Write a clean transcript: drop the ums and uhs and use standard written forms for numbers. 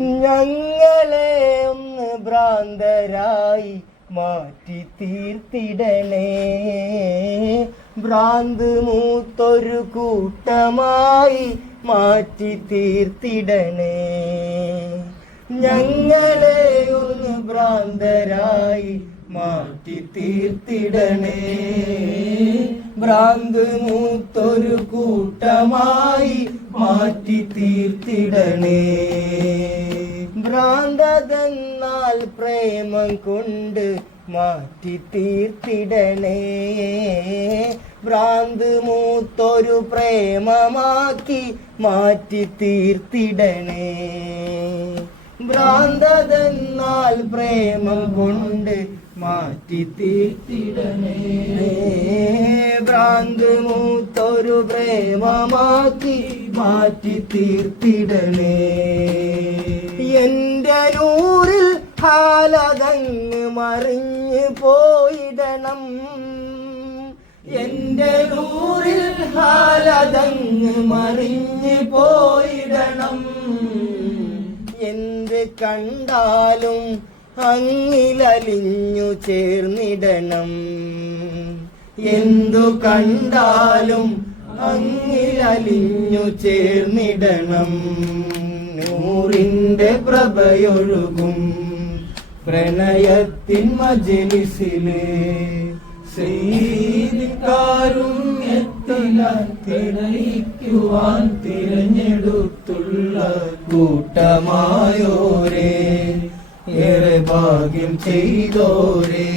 ഞങ്ങളെ ഒന്ന് ഭ്രാന്തരായി മാറ്റി തീർത്തിടണേ. ഭ്രാന്ത് മൂത്തൊരു കൂട്ടമായി മാറ്റി തീർത്തിടണേ. ഞങ്ങളെ ഒന്ന് ഭ്രാന്തരായി മാറ്റി തീർത്തിടണേ. ഭ്രാന്ത് മൂത്തൊരു കൂട്ടമായി മാറ്റി തീർത്തിടണേ. ഭ്രാന്തതെന്നാൽ പ്രേമം കൊണ്ട് മാറ്റി തീർത്തിടണേ. ഭ്രാന്ത് മൂത്തൊരു പ്രേമമാക്കി മാറ്റി തീർത്തിടണേ. ഭ്രാന്തതെന്നാൽ പ്രേമം കൊണ്ട് മാറ്റി തീർത്തിടണേ. ഭ്രാന്ത് മൂത്തൊരു പ്രേമമാക്കി മാറ്റി തീർത്തിടണേ. എന്റെ നൂറിൽ ഹാലതങ്ങ് മറിഞ്ഞു പോയിടണം. എന്റെ നൂറിൽ ഹാലതങ്ങ് മറിഞ്ഞു പോയിടണം. എന്ത് കണ്ടാലും അങ്ങിലലിഞ്ഞു ചേർന്നിടണം. എന്തു കണ്ടാലും അങ്ങിലലിഞ്ഞു ചേർന്നിടണം. നൂറിന്റെ പ്രഭയൊഴുകും പ്രണയത്തിൻ മജ്‌ലിസില് തിരയിക്കുവാൻ തിരഞ്ഞെടുത്തുള്ള കൂട്ടമായോരേ, ഏറെ ഭാഗ്യം ചെയ്തോരേ.